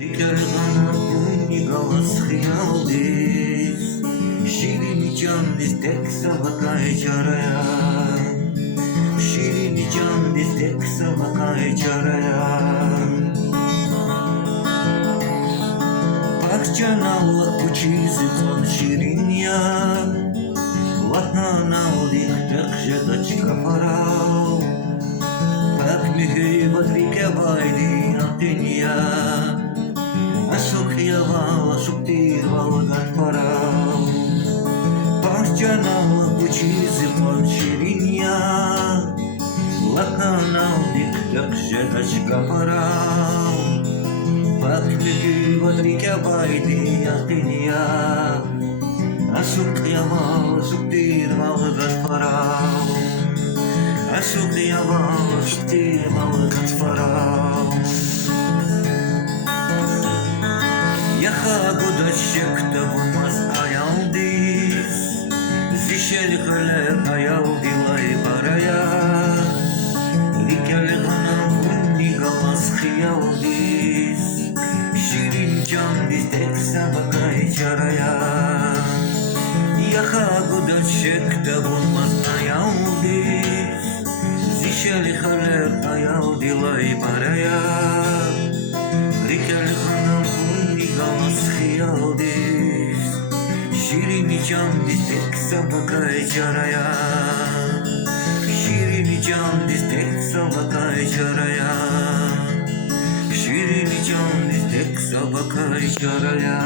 Dikergana bunyi galas khiyaldis Şirin candis tek sabakay çaraya Şirin candis tek sabakay çaraya Parçanallık bu çizikon şirin ya Latnanaldik tek jedachka parao Pak mihi batrike baydi natenya Asuk yaval, asuk tirval gat parao Parçanallık bu çizikon şirin ya Latnanaldik tek jedachka parao Pak mihi batrike baydi natenya Asuk yaval, asuk tirval gat parao Asuk yaval, asuk tirval gat parao Yaha gudashekta bulmaz ayaldis Zişelikaler ayaldilay paraya Likelganam bunni galas khiyaldis Şirin candis tek sabakay çaraya Yaha gudashekta bulmaz ayaldis Zişelikaler ayaldilay paraya Likelganam galas khiyaldis Şirin candis tek sabakay çaraya Şirin candis tek sabakay çaraya Şirin candis tek sabakay çaraya